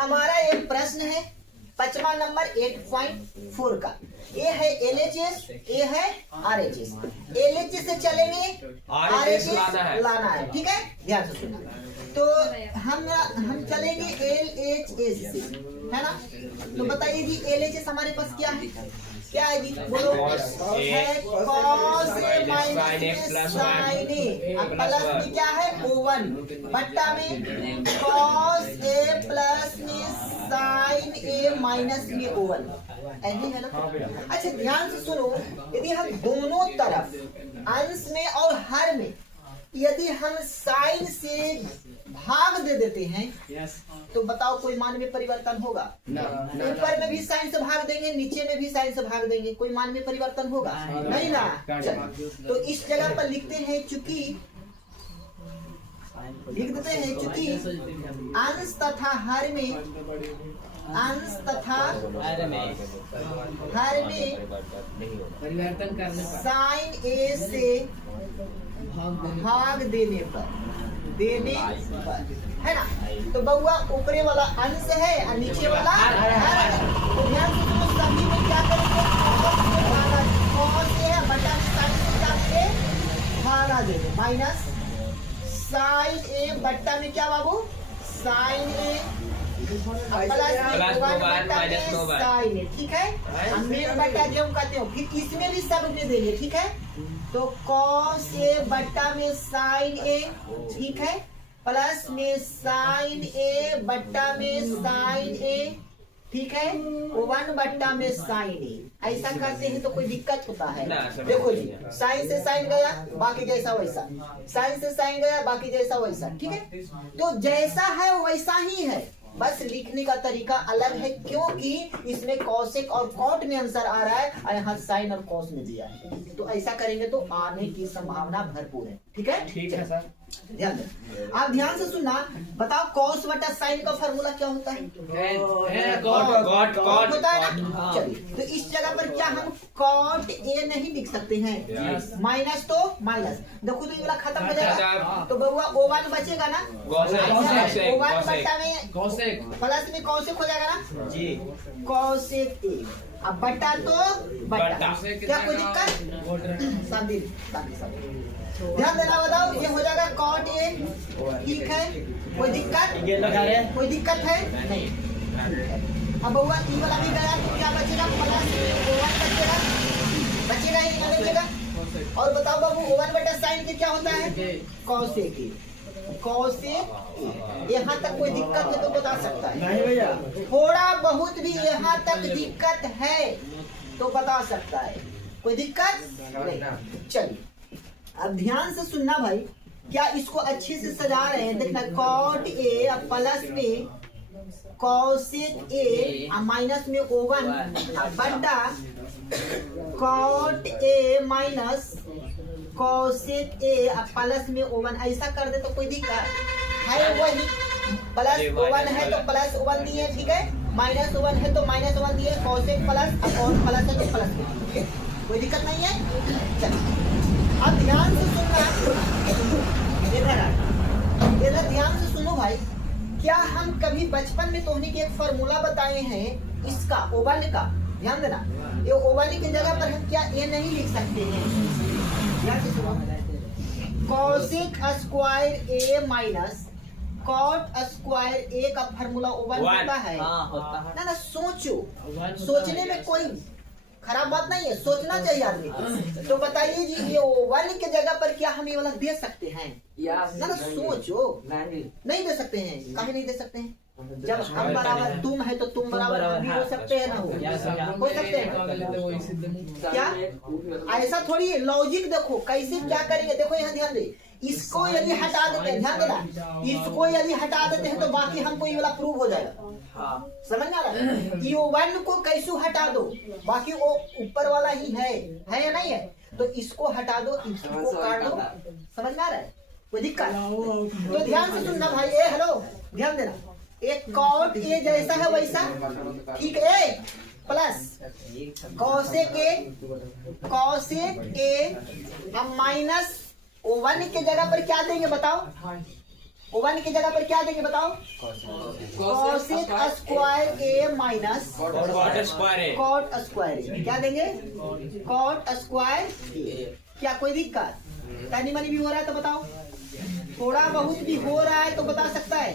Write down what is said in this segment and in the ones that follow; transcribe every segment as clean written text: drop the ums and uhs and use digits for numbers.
हमारा एक प्रश्न है 5वां नंबर 8.4 का। ए है LHS, ए है RHS। LHS से चलेंगे, RHS लाना है, ठीक है, ध्यान से सुना। तो हम चलेंगे LHS से, है ना। तो बताइए जी LHS हमारे पास क्या है, क्या है जी, बोलो। है cos A minus sin A, अब प्लस में क्या है O1 बट्टा में cos A प्लस में sin A माइनस में O1, ऐसे है ना। अच्छा ध्यान से सुनो, यदि हम दोनों तरफ अंश में और हर में यदि हम साइन से भाग दे देते हैं तो बताओ कोई मान में परिवर्तन होगा? ऊपर में भी साइन से भाग देंगे, नीचे में भी साइन से भाग देंगे, कोई मान में परिवर्तन होगा? नहीं ना। तो इस जगह पर लिखते हैं चूंकि लिख देते हैं चूंकि अंश तथा हर में, अंश तथा हर में परिवर्तन करने पर साइन ए से भाग देने पर है ना। तो बउआ ऊपरे वाला अंश है और नीचे वाला हर है। तो ध्यान से सुनो, सभी में क्या करेंगे, cos A है बटा sin से जाके भागा देंगे, माइनस sin A बट्टा में क्या बाबू, sin A plus sin A, ठीक है। हमने बट्टा जो कहते हो, फिर इसमें भी सब में देंगे, ठीक है। तो cos A बट्टा में sin A, ठीक है, प्लस में sin A बट्टा में sin A, ठीक है, 1 बट्टा में sin A। ऐसा करते हैं तो कोई दिक्कत होता है? देखो जी, साइन से साइन गया बाकी जैसा वैसा, साइन से साइन गया बाकी जैसा वैसा, ठीक है। तो जैसा है वैसा ही है, बस लिखने का तरीका अलग है, क्योंकि इसमें कॉसेक और कॉट में आंसर आ रहा है और यहाँ साइन और कॉस में दिया है। तो ऐसा करेंगे तो आने की संभावना भरपूर है, ठीक है। ठीक है सर, ध्यान दें, आप ध्यान से सुनना। बताओ कॉस बटा साइन का फॉर्मूला क्या होता है? कॉट होता है ना। चलिए, तो इस जगह पर क्या हम कॉट ए नहीं लिख सकते हैं? माइनस तो माइनस, देखो तो ये वाला खत्म हो जाएगा, तो बउआ O1 बचेगा ना। O1 बट्टा में प्लस में कॉसेक हो जाएगा ना जी, कॉसेक ए। अब बट्टा तो बट्टा, क्या कोई दिक्कत? शादी ध्यान देना, बताओ ये हो जाएगा कॉट ए, ठीक है, कोई दिक्कत? कोई दिक्कत है नहीं। अब बउआ ई वाला भी गया तो क्या बचेगा, प्लस O1 बचेगा, बचेगा ही नहीं बचेगा। और बताओ बाबू O1 बटा साइन के क्या होता है, कॉसेक ए। कॉसेक, यहाँ तक कोई दिक्कत है तो बता सकता है? नहीं भैया, थोड़ा बहुत भी यहाँ तक दिक्कत है तो बता सकता है, कोई दिक्कत नहीं। चलिए अब ध्यान से सुनना भाई, क्या इसको अच्छे से सजा रहे हैं, देखना कॉट ए प्लस में कॉसेक ए माइनस में O1 बट्टा cot A minus cosec A plus में O1, ऐसा कर दे तो कोई दिक्कत है? वही प्लस O1 है तो प्लस O1 दिए, ठीक है, माइनस O1 है तो माइनस O1 दिए, कॉसेक प्लस और प्लस है तो प्लस, ठीक है, कोई दिक्कत नहीं है। चलिए अब ध्यान से सुनना, इधर ध्यान से सुनो भाई। क्या हम कभी बचपन में तोहनी के एक फॉर्मूला बताए हैं इसका, O1 का? ध्यान देना, ये O1 की जगह पर हम क्या ये नहीं लिख सकते हैं? ध्यान से सुनो, कॉसेक स्क्वायर ए माइनस कॉट स्क्वायर ए का फॉर्मूला O1 होता है ना। सोचो, सोचने में कोई खराब बात नहीं है, सोचना चाहिए आदमी। तो बताइए जी ये O1 के जगह पर क्या हम ये वाला दे सकते हैं? ना सोचो, नहीं दे सकते हैं। काहे नहीं दे सकते हैं? जब हम बराबर तुम है तो तुम बराबर हम भी हो सकते हैं ना, हो सकते हैं क्या? ऐसा थोड़ी है, लॉजिक देखो कैसे क्या करेंगे। देखो यहाँ ध्यान दे, इसको यदि हटा देते हैं, ध्यान देना, इसको यदि हटा देते हैं तो बाकी हमको ये वाला प्रूव हो जाएगा। समझ आ रहा है? ये O1 को कैसे हटा दो, बाकी वो ऊपर वाला ही है या नहीं है? तो इसको हटा दो, इसको काट दो, समझ में आ रहा है? कोई दिक्कत? तो ध्यान से सुनना भाई, ए हेलो ध्यान देना, एक कॉट ए जैसा है वैसा, ठीक है, प्लस कॉसेक ए अब माइनस O1 के जगह पर क्या देंगे बताओ? O1 की जगह पर क्या देंगे बताओ? कोसेक स्क्वायर ए माइनस कॉट स्क्वायर ए। क्या देंगे? कॉट स्क्वायर ए। क्या कोई दिक्कत? तनी मनी भी हो रहा है तो बताओ, थोड़ा बहुत भी हो रहा है तो बता सकता है?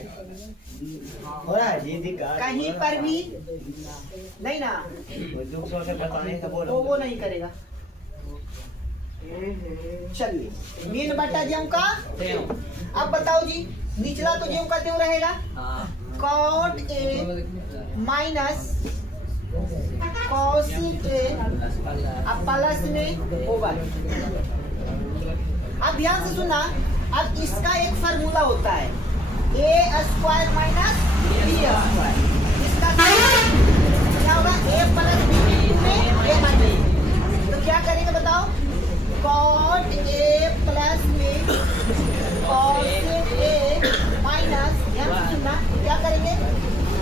हो रहा है जी दिक्कत कहीं पर भी नहीं ना, दुख से बताने का बोलो वो नहीं करेगा। चलिए, मीन बटा ज्यों का अब बताओ जी, निचला तो ज्यों का त्यों रहेगा। Cot A minus cosec A अब प्लस में ओवर। अब ध्यान से सुनना, अब इसका एक फार्मूला होता है ए स्क्वायर माइनस बी स्क्वायर। इसका क्या होगा? ए प्लस बी में ए माइनस। तो क्या करेंगे बताओ? कॉट ए प्लस में कोसेक ए माइनस, ध्यान से सुनना, क्या करेंगे?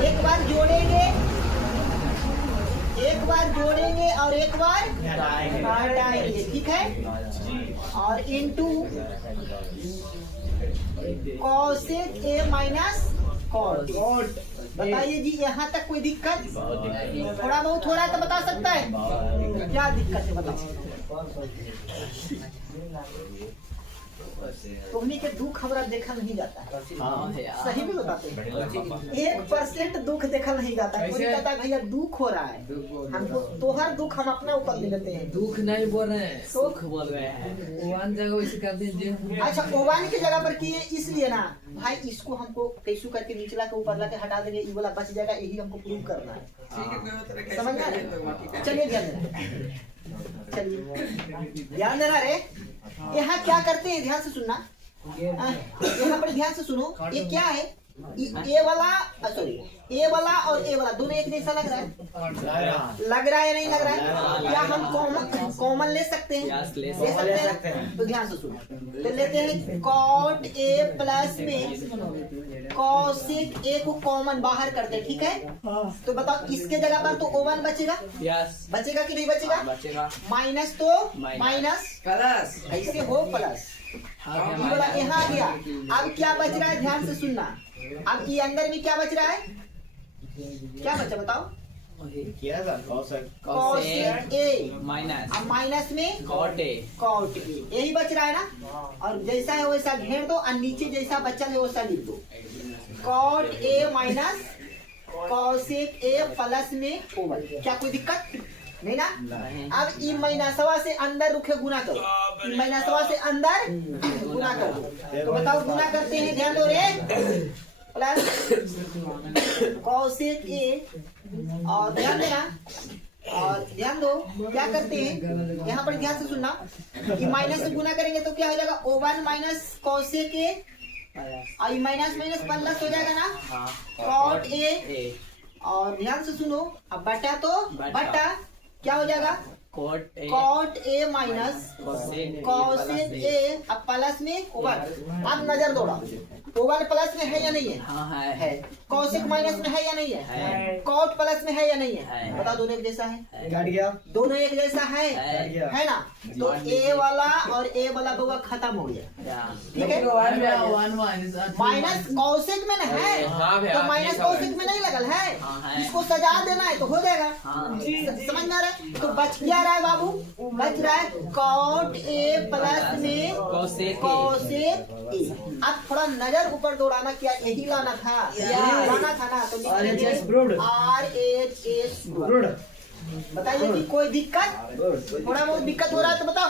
एक बार जोड़ेंगे, एक बार जोड़ेंगे और एक बार हटाएंगे, ठीक है? और into cosec A minus cot. बताइए जी, यहाँ तक कोई दिक्कत? थोड़ा बहुत हो रहा है तो बता सकता है? क्या दिक्कत है बताओ? तुमने के दुख हमरा देखा नहीं जाता है, सही में बताते हैं। 1% दुख देखा नहीं जाता है। कोई कहता है भैया दुख हो रहा है, हमको तोहर दुख हम अपने ऊपर ले लेते हैं। दुख नहीं बोल रहे हैं, सुख बोल रहे हैं। ओवन जगह वैसे कर दीजिए। अच्छा, ओवन की जगह पर किए इसलिए ना भाई, इसको हमको कैसे करके निचला के ऊपर लाके हटा देंगे, ये वाला बच जाएगा, यही हमको प्रूव करना है। समझ में आ रहा है? चलिए ध्यान देना, चलिए ध्यान देना रे। यहाँ क्या करते हैं, ध्यान से सुनना, यहाँ पर ध्यान से सुनो। ये क्या है? ए वाला सॉरी, ए वाला और ए वाला दोनों एक जैसा लग रहा है? लग रहा है या नहीं लग रहा है? क्या हम कॉमन ले सकते हैं? ले सकते हैं। तो ध्यान से सुनो, तो लेते हैं कॉट ए प्लस में कोसेक ए को कॉमन बाहर करते हैं, ठीक है? तो बताओ, इसके जगह पर तो ओवन बचेगा, बचेगा कि नहीं बचेगा? बचेगा। माइनस तो माइनस प्लस ऐसे हो प्लस, यहाँ गया। अब क्या बच रहा है? ध्यान से सुनना, अब ये अंदर में क्या बच रहा है? क्या बचा बताओ? क्या था? कोसेक ए माइनस, अब माइनस में कॉट ए यही बच रहा है ना। और जैसा है वैसा घेर दो और नीचे जैसा बचा है वैसा लिख दो। Cot A minus cosec A plus में ओवर। क्या कोई दिक्कत नहीं ना? अब ई माइनसवा से अंदर रुखे गुना करो, ई माइनसवा से अंदर गुना कर दो। तो बताओ गुना करते हैं, ध्यान दो रे। प्लस कोसेक ए और ध्यान देना, और ध्यान दो क्या करते हैं, यहाँ पर ध्यान से सुनना, कि माइनस से गुना करेंगे तो क्या हो जाएगा? ओवन माइनस कोसेक ए और माइनस माइनस प्लस हो जाएगा ना, कॉट ए। और ध्यान से सुनो, अब बटा तो बटा क्या हो जाएगा? Cot A minus cosec A अब प्लस में ओवन। अब नजर दौड़ाओ, ओवन प्लस में है या नहीं है? हाँ है। कोसेक माइनस में है या नहीं है? कॉट प्लस में है या नहीं है? बताओ, दोनों एक जैसा है? कट गया। दोनों एक जैसा है ना? तो ए वाला और ए वाला दोगा खत्म हो गया, ठीक है? माइनस कोसेक में ना है, तो माइनस कोसेक में नहीं लगल है, इसको सजा देना है तो हो जाएगा। समझ में आ रहा है? तो बच क्या रहा है बाबू? बच रहा है कॉट ए प्लस में कोसेक ए। अब थोड़ा नजर ऊपर दौड़ाना, क्या यही लाना था? लाना था ना, तो RHS। बताइए कि कोई दिक्कत? थोड़ा बहुत दिक्कत हो रहा है तो बताओ।